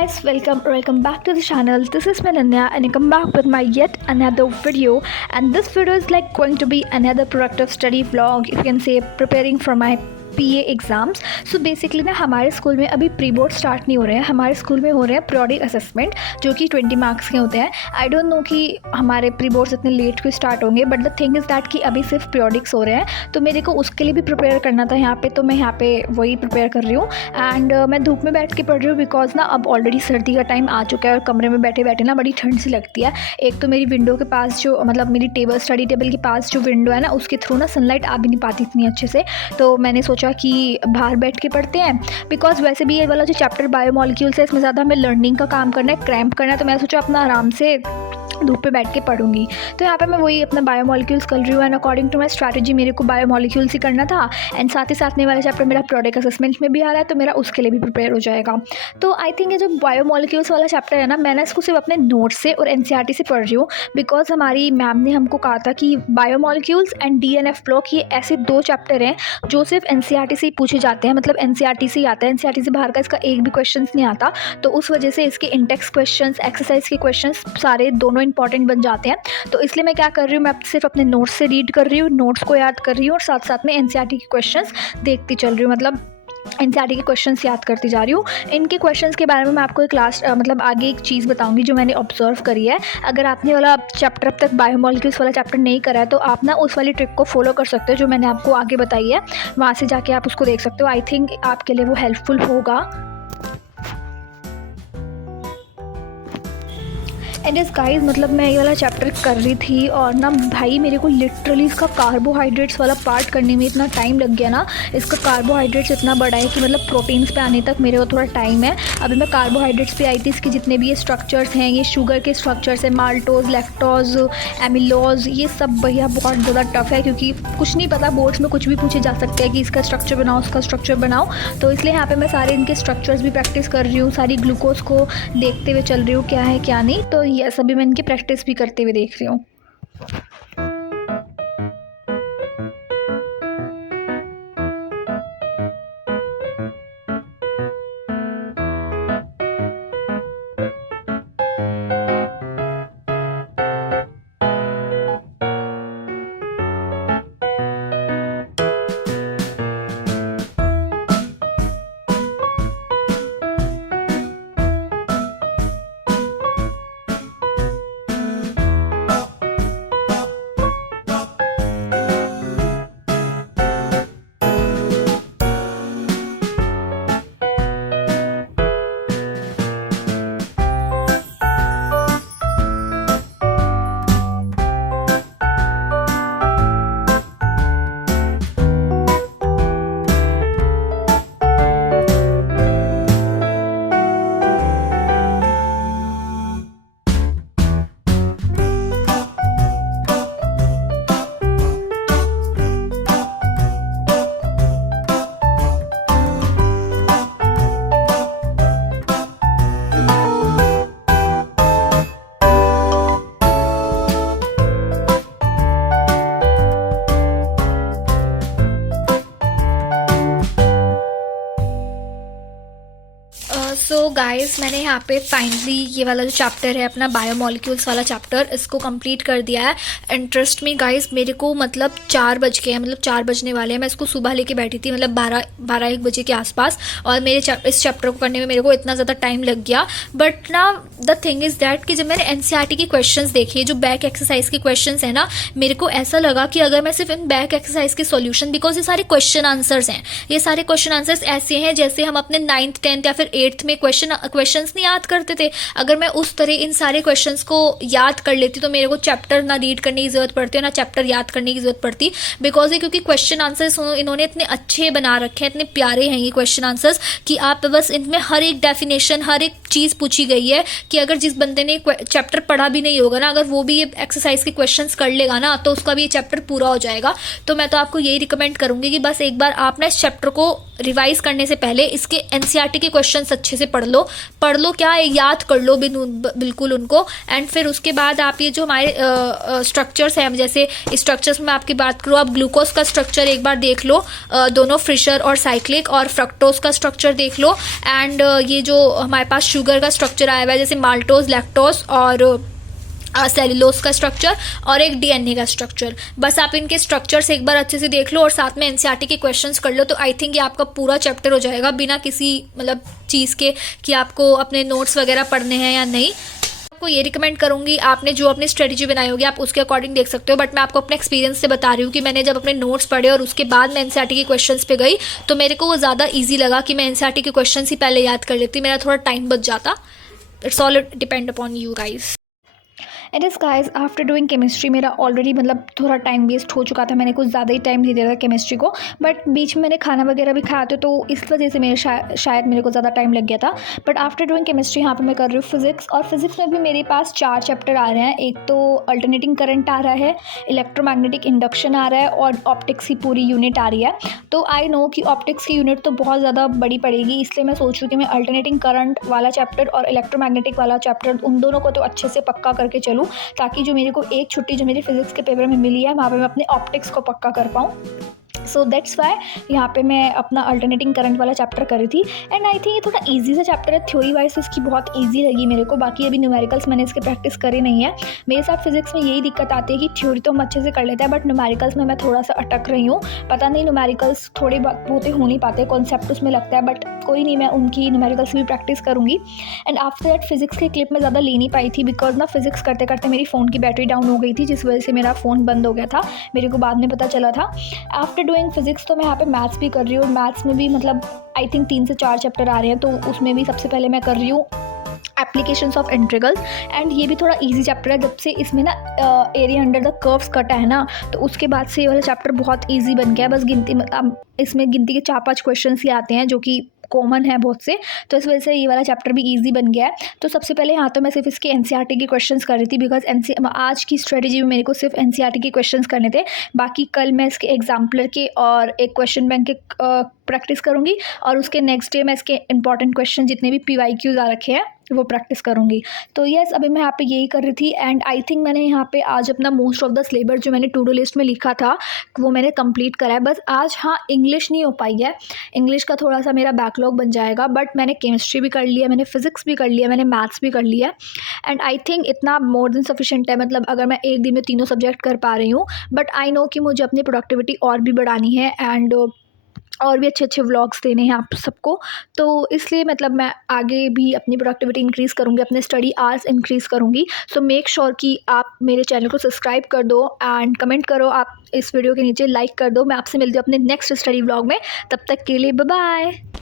guys, welcome back to the channel. This is Melania and I come back with my yet another video, and this video is like going to be another productive study vlog, if you can say, preparing for my PA exams. So basically ना हमारे school में अभी pre board start नहीं हो रहे हैं. हमारे school में हो रहे हैं पीरियोडिक असेसमेंट जो कि 20 मार्क्स के होते हैं. आई डोंट नो कि हमारे प्री बोर्ड्स इतने लेट क्यों स्टार्ट होंगे, but the thing is that कि अभी सिर्फ पीरियोडिक्स हो रहे हैं, तो मेरे को उसके लिए भी प्रिपेयर करना था यहाँ पे. तो मैं यहाँ पे वही प्रिपेयर कर रही हूँ एंड मैं धूप में बैठ के पढ़ रही हूँ बिकॉज ना अब ऑलरेडी सर्दी का टाइम आ चुका है और कमरे में बैठे बैठे ना बड़ी ठंड सी लगती है. एक तो मेरी विंडो के पास जो मतलब मेरी स्टडी टेबल के पास जो विंडो है ना, उसके थ्रू ना सनलाइट आ भी नहीं पाती इतनी अच्छे से. तो मैंने सोचा कि बाहर बैठ के पढ़ते हैं बिकॉज वैसे भी ये वाला जो चैप्टर बायोमॉलिक्यूल्स है इसमें ज़्यादा हमें लर्निंग का काम करना है, क्रैम्प करना है. तो मैंने सोचा अपना आराम से धूप पे बैठ के पढ़ूंगी. तो यहाँ पे मैं वही अपना बायोमॉलिक्यूल्स कर रही हूँ and according to my strategy मेरे को बायोमॉलिक्यूल्स ही करना था. एंड साथ ही साथ में वाला चैप्टर मेरा प्रोडक्ट असेसमेंट में भी आ रहा है, तो मेरा उसके लिए भी प्रिपेयर हो जाएगा. तो आई थिंक ये जो बायोमॉलिक्यूल्स वाला चैप्टर है ना, मैंने इसको सिर्फ अपने नोट्स से और NCERT से पढ़ रही हूँ बिकॉज हमारी मैम ने हमको कहा था कि बायोमॉलिक्यूल्स एंड DNF ब्लॉक ये ऐसे दो चैप्टर हैं जो सिर्फ NCERT से ही पूछे जाते हैं, मतलब NCERT से ही आता है. NCERT से बाहर का इसका एक भी क्वेश्चन नहीं आता, तो उस वजह से इसके इंडेक्स क्वेश्चन, एक्सरसाइज के क्वेश्चन सारे दोनों इंपॉर्टेंट बन जाते हैं. तो इसलिए मैं क्या कर रही हूँ, मैं सिर्फ अपने नोट्स से रीड कर रही हूँ, नोट्स को याद कर रही हूँ और साथ साथ में NCERT के क्वेश्चंस देखती चल रही हूँ, मतलब NCERT के क्वेश्चंस याद करती जा रही हूँ. इनके क्वेश्चंस के बारे में मैं आपको एक मतलब आगे एक चीज़ बताऊंगी जो मैंने ऑब्जर्व करी है. अगर आपने वाला चैप्टर अब तक बायोमॉलिक्यूल्स वाला चैप्टर नहीं करा है तो आप ना उस वाली ट्रिक को फॉलो कर सकते हो जो मैंने आपको आगे बताई है. वहाँ से जाके आप उसको देख सकते हो. आई थिंक आपके लिए वो हेल्पफुल होगा. एंड इस गाइस मतलब मैं ये वाला चैप्टर कर रही थी और ना भाई मेरे को लिटरली इसका कार्बोहाइड्रेट्स वाला पार्ट करने में इतना टाइम लग गया ना. इसका कार्बोहाइड्रेट्स इतना बड़ा है कि मतलब प्रोटीन्स पे आने तक मेरे को थोड़ा टाइम है. अभी मैं कार्बोहाइड्रेट्स पे आई थी. इसके जितने भी ये स्ट्रक्चर्स हैं, ये शुगर के स्ट्रक्चर्स हैं, माल्टोज, लैक्टोज, एमिलोज, ये सब भैया बहुत ज़्यादा टफ है क्योंकि कुछ नहीं पता, बोर्ड्स में कुछ भी पूछे जा सकते हैं कि इसका स्ट्रक्चर बनाओ, उसका स्ट्रक्चर बनाओ. तो इसलिए यहाँ पर मैं सारे इनके स्ट्रक्चर्स भी प्रैक्टिस कर रही हूँ, सारी ग्लूकोज को देखते हुए चल रही हूँ क्या है क्या नहीं. तो ये सभी मैं इनकी प्रैक्टिस भी करते हुए देख रही हूँ. सो गाइस मैंने यहाँ पे फाइनली ये वाला जो चैप्टर है अपना बायोमॉलिक्यूल्स वाला चैप्टर, इसको कंप्लीट कर दिया है. इंटरेस्ट में गाइस मेरे को मतलब 4 बज गए हैं, मतलब 4 बजने वाले हैं. मैं इसको सुबह लेके बैठी थी मतलब 12-1 बजे के आसपास, और मेरे इस चैप्टर को करने में मेरे को इतना ज़्यादा टाइम लग गया. बट ना द थिंग इज़ दैट कि जब मैंने NCERT के क्वेश्चन देखे, जो बैक एक्सरसाइज के क्वेश्चन है ना, मेरे को ऐसा लगा कि अगर मैं सिर्फ इन बैक एक्सरसाइज के सॉल्यूशन, बिकॉज ये सारे क्वेश्चन आंसर्स हैं, ये सारे क्वेश्चन आंसर्स ऐसे हैं जैसे हम अपने 9th 10th या फिर 8th में क्वेश्चंस नहीं याद करते थे. अगर मैं उस तरह इन सारे क्वेश्चंस को याद कर लेती तो मेरे को चैप्टर ना रीड करने की जरूरत पड़ती है ना चैप्टर याद करने की जरूरत पड़ती, बिकॉज ये क्योंकि क्वेश्चन आंसर्स इन्होंने इतने अच्छे बना रखे हैं, इतने प्यारे हैं ये क्वेश्चन आंसर्स कि आप बस इनमें हर एक डेफिनेशन, हर एक चीज़ पूछी गई है कि अगर जिस बंदे ने चैप्टर पढ़ा भी नहीं होगा ना, अगर वो भी ये एक्सरसाइज के क्वेश्चंस कर लेगा ना, तो उसका भी ये चैप्टर पूरा हो जाएगा. तो मैं तो आपको यही रिकमेंड करूंगी कि बस एक बार आप ना इस चैप्टर को रिवाइज़ करने से पहले इसके एनसीईआरटी के क्वेश्चंस अच्छे से पढ़ लो, क्या है, याद कर लो बिल्कुल उनको। एंड फिर उसके बाद आप ये जो हमारे स्ट्रक्चर्स हैं, जैसे स्ट्रक्चर्स में आपकी बात करूँ, आप ग्लूकोज का स्ट्रक्चर एक बार देख लो, दोनों फ्रिशर और साइक्लिक, और फ्रक्टोज का स्ट्रक्चर देख लो। एंड ये जो हमारे पास शुगर का स्ट्रक्चर आया हुआ है, जैसे माल्टोज, लैक्टोज और सेलुलोज का स्ट्रक्चर, और एक डीएनए का स्ट्रक्चर। बस आप इनके स्ट्रक्चर्स एक बार अच्छे से देख लो और साथ में एनसीईआरटी के क्वेश्चंस कर लो, तो आई थिंक ये आपका पूरा चैप्टर हो जाएगा बिना किसी मतलब चीज़ के कि आपको अपने नोट्स वगैरह पढ़ने हैं या नहीं। आपको ये रिकमेंड करूंगी, आपने जो अपनी स्ट्रेटजी बनाई होगी आप उसके अकॉर्डिंग देख सकते हो, बट मैं आपको अपने एक्सपीरियंस से बता रही हूँ कि मैंने जब अपने नोट्स पढ़े और उसके बाद मैं एनसीईआरटी के क्वेश्चंस पे गई तो मेरे को वो ज़्यादा ईजी लगा कि मैं एनसीईआरटी के क्वेश्चन ही पहले याद कर लेती, मेरा थोड़ा टाइम बच जाता। It's all depend upon you guys. And इस गाइस आफ्टर डूइंग केमिस्ट्री मेरा ऑलरेडी मतलब थोड़ा टाइम वेस्ट हो चुका था, मैंने कुछ ज़्यादा ही टाइम दे दिया था केमिस्ट्री को, बट बीच में मैंने खाना वगैरह भी खाया था तो इस वजह से मेरे शायद मेरे को ज़्यादा टाइम लग गया था। बट आफ्टर डूइंग केमिस्ट्री यहाँ पे मैं कर रही हूँ फिजिक्स, और फिजिक्स में भी मेरे पास 4 चैप्टर आ रहे हैं। एक तो अल्टरनेटिंग करंट आ रहा है, इलेक्ट्रोमैग्नेटिक इंडक्शन आ रहा है, और ऑप्टिक्स की पूरी यूनिट आ रही है। तो आई नो कि ऑप्टिक्स की यूनिट तो बहुत ज़्यादा बड़ी पड़ेगी, इसलिए मैं सोच रही हूँ कि मैं अल्टरनेटिंग करंट वाला चैप्टर और इलेक्ट्रोमैग्नेटिक वाला चैप्टर उन दोनों को तो अच्छे से पक्का करके चलूँ, ताकि जो मेरे को एक छुट्टी जो मेरी फिजिक्स के पेपर में मिली है वहाँ पे मैं अपने ऑप्टिक्स को पक्का कर पाऊँ। सो दैट्स वाई यहाँ पे मैं अपना अल्टरनेटिंग करंट वाला चैप्टर कर रही थी। एंड आई थिंक ये थोड़ा इजी सा चैप्टर है, थ्योरी वाइज इसकी बहुत इजी लगी मेरे को। बाकी अभी न्यूमेरिकल्स मैंने इसके प्रैक्टिस करी नहीं है। मेरे साथ फिजिक्स में यही दिक्कत आती है कि थ्योरी तो हम अच्छे से कर लेते हैं, बट न्यूमेरिकल्स में मैं थोड़ा सा अटक रही हूँ। पता नहीं न्यूमेरिकल्स थोड़े बहुत हो नहीं पाते, कॉन्सेप्ट उसमें लगता है, बट कोई नहीं, मैं उनकी न्यूमेरिकल्स भी प्रैक्टिस करूँगी। एंड आफ्टर दैट फिजिक्स की क्लिप में ज़्यादा ले नहीं पाई थी, बिकॉज ना फिजिक्स करते करते मेरी फ़ोन की बैटरी डाउन हो गई थी, जिस वजह से मेरा फ़ोन बंद हो गया था, मेरे को बाद में पता चला था। आफ्टर डूइंग फिजिक्स तो मैं यहाँ पे मैथ्स भी कर रही हूँ, और मैथ्स में भी मतलब आई थिंक 3 से 4 चैप्टर आ रहे हैं, तो उसमें भी सबसे पहले मैं कर रही हूँ एप्लीकेशंस ऑफ इंटीग्रल्स। एंड ये भी थोड़ा इजी चैप्टर है, जब से इसमें ना एरिया अंडर द कर्व्स कटा है ना, तो उसके बाद से ये वाला चैप्टर बहुत इजी बन गया है। बस गिनती इसमें गिनती के 4-5 क्वेश्चन ही आते हैं जो कि कॉमन है बहुत से, तो इस वजह से ये वाला चैप्टर भी इजी बन गया है। तो सबसे पहले यहाँ तो मैं सिर्फ इसके एनसीईआरटी के क्वेश्चंस कर रही थी, बिकॉज आज की स्ट्रेटजी में मेरे को सिर्फ एनसीईआरटी के क्वेश्चंस करने थे। बाकी कल मैं इसके एग्जाम्पलर के और एक क्वेश्चन बैंक के प्रैक्टिस करूँगी, और उसके नेक्स्ट डे मैं इसके इंपॉर्टेंट क्वेश्चन जितने भी PYQs आ रखे हैं वो प्रैक्टिस करूँगी। तो यस, अभी मैं यहाँ पे यही कर रही थी। एंड आई थिंक मैंने यहाँ पे आज अपना मोस्ट ऑफ द सिलेबस जो मैंने टू डू लिस्ट में लिखा था वो मैंने कंप्लीट करा है। बस आज हाँ इंग्लिश नहीं हो पाई है, इंग्लिश का थोड़ा सा मेरा बैकलॉग बन जाएगा, बट मैंने केमिस्ट्री भी कर लिया, मैंने फिजिक्स भी कर लिया, मैंने मैथ्स भी कर लिया। एंड आई थिंक इतना मोर देन सफिशेंट है, मतलब अगर मैं एक दिन में तीनों सब्जेक्ट कर पा रही हूँ। बट आई नो कि मुझे अपनी प्रोडक्टिविटी और भी बढ़ानी है, एंड और भी अच्छे अच्छे व्लॉग्स देने हैं आप सबको। तो इसलिए मतलब मैं आगे भी अपनी प्रोडक्टिविटी इंक्रीज़ करूँगी, अपने स्टडी आवर्स इंक्रीज़ करूँगी। सो मेक श्योर कि आप मेरे चैनल को सब्सक्राइब कर दो एंड कमेंट करो, आप इस वीडियो के नीचे लाइक कर दो। मैं आपसे मिलती हूँ अपने नेक्स्ट स्टडी व्लॉग में, तब तक के लिए बाय बाय।